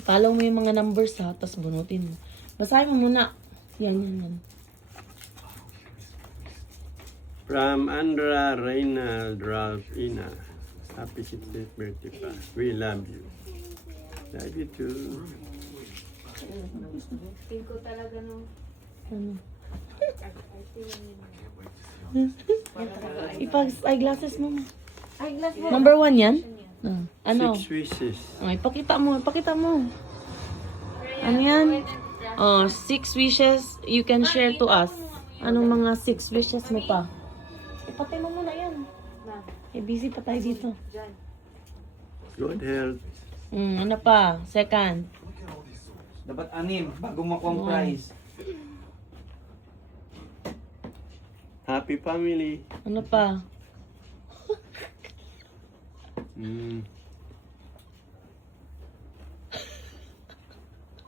Follow mo yung mga numbers ha, tapos bunutin mo. Basahin mo muna. Yan. From Andra Reynald Ralph Ina. Happy 60th birthday pa. We love you. Love you too. Feel ko talaga no. Ano? Parang Ipag-eyeglasses mo. eyeglass mo. Number 1 yan? Ano? 6 wishes. Ay, ipakita mo. Ano yan? 6 wishes you can share to us. Anong mga 6 wishes mo pa? Ipatay mo muna yan. Na, Busy pa tayo dito. dyan. Good health. Ano pa? Second. Dapat 6 bago makuha ang prize. Happy family. Ano pa?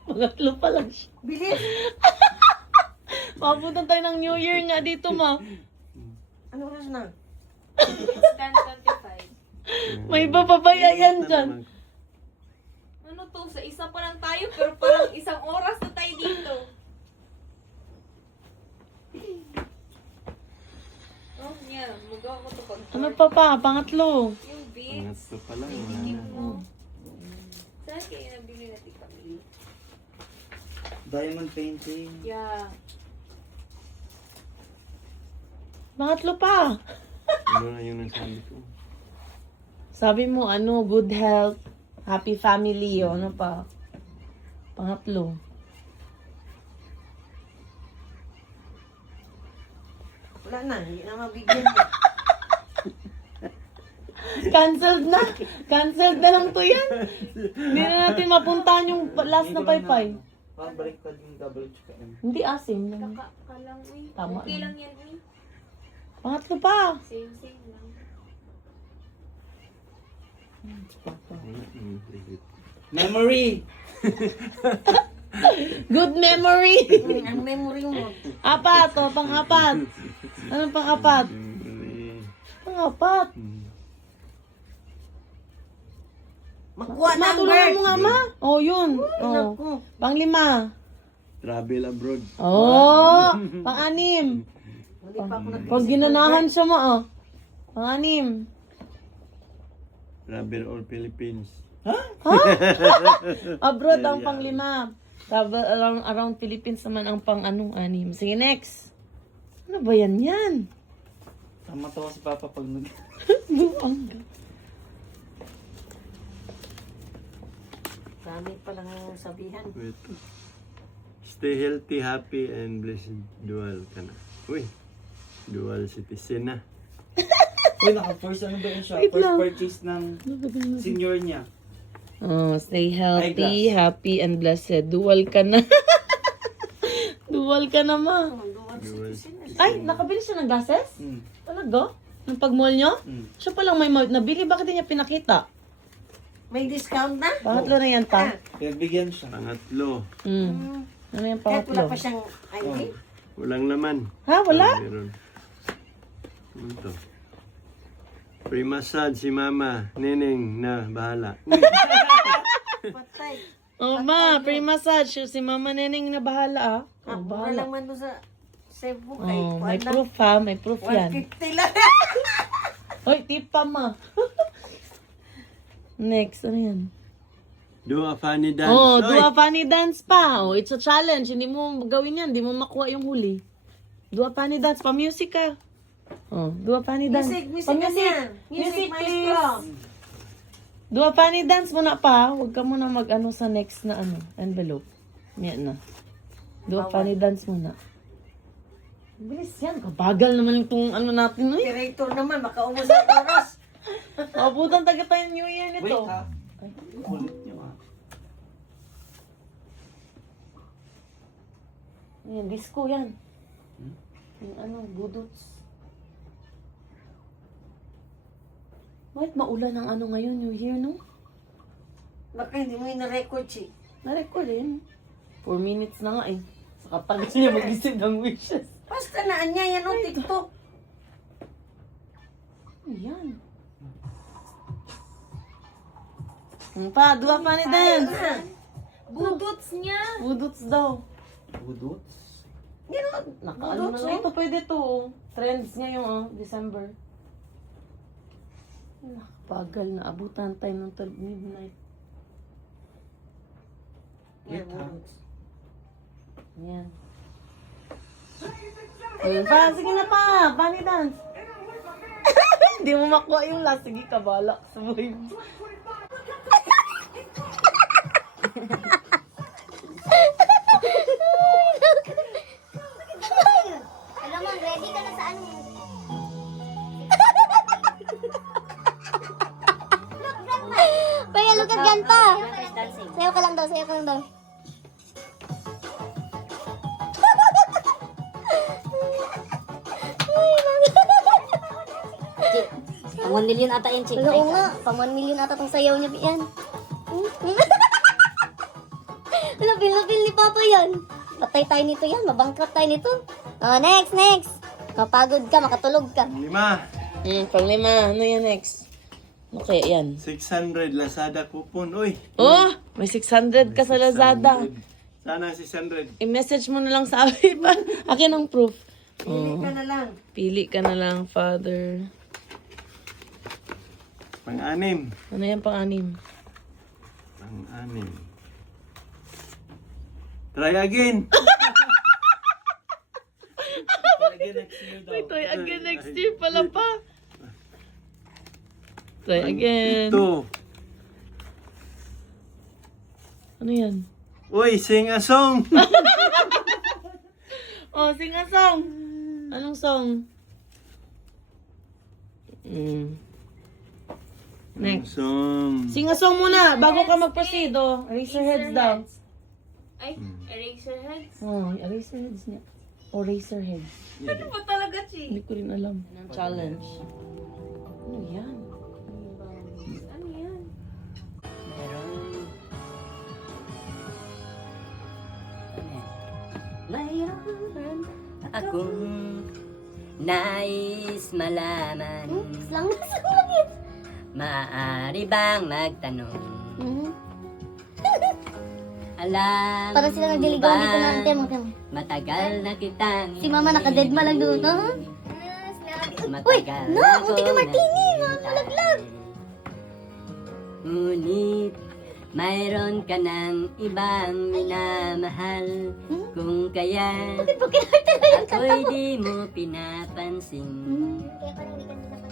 Pangatlo pa lang siya. Bilis! Mapunta tayo ng New Year nga dito, ma. Ano oras na? It's 10:25. May iba pa ba yan dyan? Ano to? Sa isa pa lang tayo, pero parang isang oras na tayo dito. Oh, yeah. Magawa ko to pag Ano pa? Pangatlo. yung beats. Pangatlo pa lang. Wala Keep na. mo. Saan kayo nabili natin kami? Diamond painting. Yeah. Pangatlo pa. Ano na yung nasabi ko? Sabi mo, good health, happy family, o ano pa? Pangatlo. Wala na, hindi na mabigyan. Cancelled na. Cancelled na lang to yan. Hindi na natin mapuntahan yung last na paypay. Parang balik ka yung double check. Hindi asim. Ka lang, uy. Tama Okay na. lang yan, uy. Pangatlo pa. Same lang. Memory! Good memory. Ang memory mo. Apat, pang-apat. Anong pang-apat? Pang-apat. Makuha Ma, ng tulungan bird. mo nga, ma. Oh, yun. Oh. Naku. Pang-5. Travel abroad. Oh, pang-6. Hindi pa ako nag- Pag ginanahan siya, ma, oh. Pang-6. Travel all Philippines. Abroad ang pang-5. Travel around Philippines naman ang pang-6. Sige, next. Ano ba yan? Tama to si Papa pag nag... Buangga. Dami pa lang ang sabihan. Wait. Stay healthy, happy, and blessed. Dual ka na. Uy. Dual citizen na. Uy, naka-first ano ba yun siya? Wait First lang. purchase ng senior niya. Oh, stay healthy, Eyeglass. happy, and blessed. Dual ka na. Dual ka na, ma. Dual. Ay, nakabili siya ng glasses? Talaga? Nung pag-mall nyo? Siya palang may nabili. Bakit di niya pinakita? May discount na? Pangatlo na yan, ta. Bigyan siya. Pangatlo. Ano yung Kahit wala pangatlo? pa siyang ID. Walang laman. Ha, wala? Meron. Ano to? Free massage si mama. Neneng na bahala. Uy. Patay. Oh, ma, free massage. Si Mama Neneng na bahala, ah. Oh, Mura bahala. lang man doon sa Cebu. Kay Oh, may kuwan lang. proof, ha? May proof yan. 150 lang. Hoy, tip pa, ma. Next, ano yan? Do a funny dance. Oh, Oy. do a funny dance pa. Oh, it's a challenge. Hindi mo gawin yan. Hindi mo makuha yung huli. Do a funny dance. Pa-music ka. Oh, do a funny dance. Music Pa-music. yan. Music, maestro. Do a funny dance muna pa. Huwag ka muna mag-ano sa next na envelope. Yan na. Do a funny dance muna. Bilis yan. Kabagal naman itong natin. Eh. Operator naman, makaumos ang oras. Putang taga tayo New Year Wait nito. ha. Kulit niyo ha. Ayan, disco yan. Yung budots. Bakit maulan ang ngayon, New Year, no? Baka hindi mo yung na-record, Chi. Na-record eh. 4 minutes na nga eh. Sa katagal niya mag-isip ng wishes. Basta na anya yan o TikTok. Ayan. Pa, dua pa ni dance. Budots niya. Budots daw. Budots. Nakaalam na lang ito. Pwede to. Oh. Trends niya yung December. Nakapagal na. Abutan tayo ng 12 midnight. Yan, budots. Yan. Ayun pa. Sige na pa. Bunny dance. Hindi mo makuha yung last. Sige, kabala sa buhay mo. Alam mo, ready ka na sa ano? Paya, look at ganta. Sayo ka lang daw, sayo ka lang daw. Pang 1 million ata yun, chick. Oo nga, pang 1 million ata tong sayaw niya yan. Lapil ni Papa yan. Patay tayo nito yan, mabangkrut tayo nito. Oh, next. Mapagod ka, makatulog ka. 5. Pang 5. Ano yan next? Okay, yan. 600 Lazada coupon. Uy! Oh, may 600 ka sa Lazada. 600. Sana 600. I-message mo na lang sa akin pa. Akin ang proof. Pili ka na lang. Pili ka na lang, Father. Pang-anim. Ano yan pang-anim? Pang-anim. Try again. Wait, try again next year pala pa. Try again. 2. Ano yan? Uy, sing a song. Oh, sing a song. Anong song? Next. Song. Sing a song muna, bago ka mag-proceed, oh. Raise your heads daw. Ay, Eraserheads. Oh, erase your heads niya. O raise your heads. Ano ba talaga, Chi? Hindi ko rin alam. Challenge. Ano yan? Ano yan? Mayroon akong nais malaman. Slang na sa langit. Maaari bang magtanong? Alam Parang sila nagdiligaw ba, dito na ante mo. matagal na kitang Si Mama naka-dead ma lang doon, no? Matagal no, na muntik na kong martini, naghihintay. malaglag. Ngunit mayroon ka ng ibang minamahal. Kung kaya ako'y di mo pinapansin.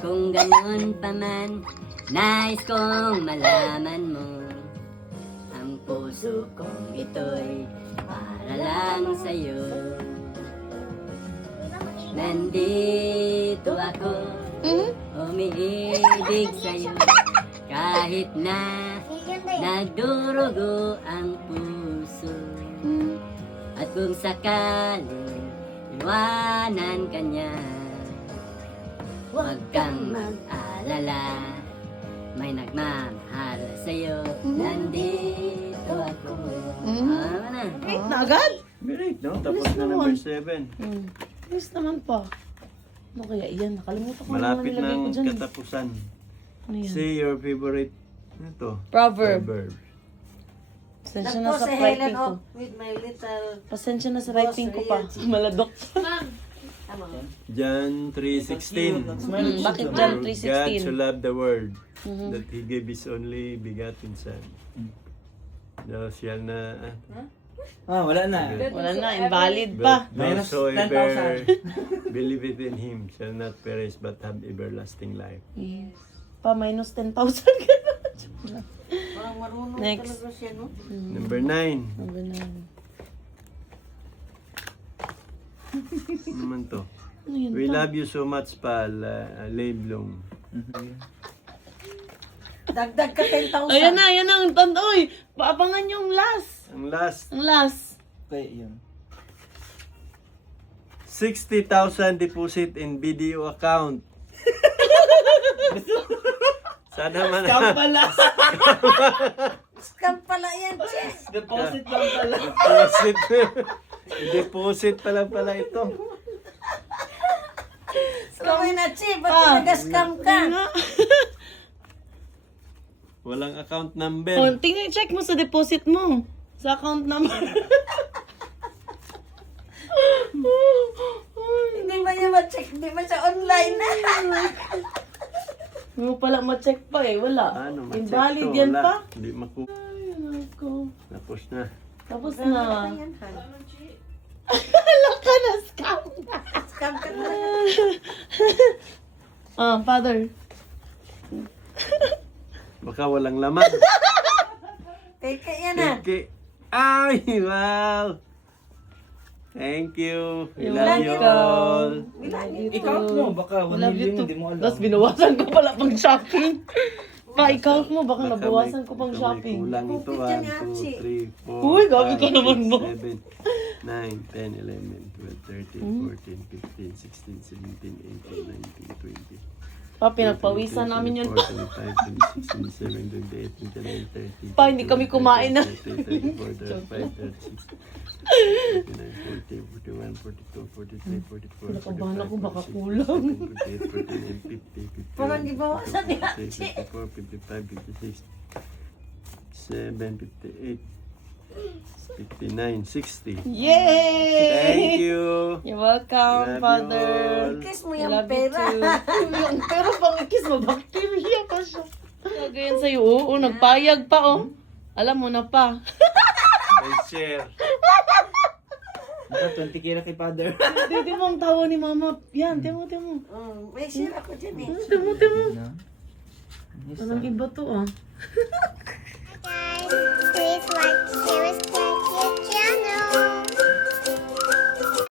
Kung ganon pa man, nais kong malaman mo. Ang puso kong ito'y para lang sa'yo. Nandito ako, umiibig sa'yo. Kahit na nagdurugo ang puso. At kung sakaling iwanan ka niya, huwag kang mag-alala. May nagmamahal sa'yo. Nandito ako. Ano na? Wait na agad? Right, no? Tapos na number 7. Yes naman pa. Ano kaya yan? Nakalimutan ko na Malapit nilagay ko ng dyan. katapusan. Ano yan? Say your favorite. Ano to? Proverb. Proverb. Pasensya na Nagpo sa si writing Helen ko. with my little... Pasensya na sa writing ko pa. Maladok. Ma'am, Tama. John 3:16. Bakit dyan For God 3:16? so loved the world that He gave His only begotten Son. Thou shall na... Wala na. Wala na, invalid pa. But Minus whosoever believeth in Him shall not perish but have everlasting life. Yes. Pa, minus 10,000 ka na. Parang marunong Next. talaga siya, no? Number 9. Ano na? Ano naman to? Ano yun? We love you so much, pal. Leblong. Dagdag ka 10,000. Ayan na, ayan na. Uy, paabangan yung last. Ang last, Ang last. Okay, yun. 60,000 deposit in BDO account. Sana man. Scam pala. Scam pala yan, Chess. Deposit lang pala. Deposit. Deposit pala ito. Scam na, Chess. Ba't nag-scam ka? Nga. Walang account Oh, number. tingnan, check mo sa deposit mo. Sa account number. Hindi ba niya ma-check? Hindi ba siya online? Hindi mo pala ma-check pa eh. Wala. Ano, ma-check Invalid to, yan wala. pa. Hindi maku... Ay, nako. Tapos na. Tapos na. Ayan, Han. Hala ka na, scam na. Scam ka na. Father. Baka walang laman. Kaya yan na. Okay. Ay, wow! Thank you. We You're love you all. I-count mo, baka 1 Love you million, too. hindi mo alam. Tapos binawasan ko pala pang shopping. Pa-count mo, baka nabawasan ko pang may shopping. Kulang ito. Kupit yan ni Achi. 1, 2, 3, 4, Uy, gabi ka naman mo. 7, 9, 10, 11, 12, 13, 14, 15, 16, 17, 18, 19, 20. Pa, pinagpawisan namin yun. 25, 26, 27, 28, 29, 30. Pa, hindi kami kumain na. 34, 35, 36, 39, 40, 41, 42, 43, 44, Kinakabahan ako, baka 45, kulang. 46, 47, 48, 50, 51, Parang di ba sa ni 53, 54, 55, 56, 7, 58, 59, 60. Yay! Thank you. You're welcome, Love you Father. all. Kiss mo I yung love you pera. too. Yung pera pang ikis mo, bacteria pa siya. Gagayan sa'yo, oo, nagpayag pa, oh. Alam mo na pa. By share. Naka 20 kila kay father. Di mo ang tawa ni mama. Yan, timo. May share ako dyan eh. Timo. Yes, Parang iba to, ah. Guys, please like, share, subscribe.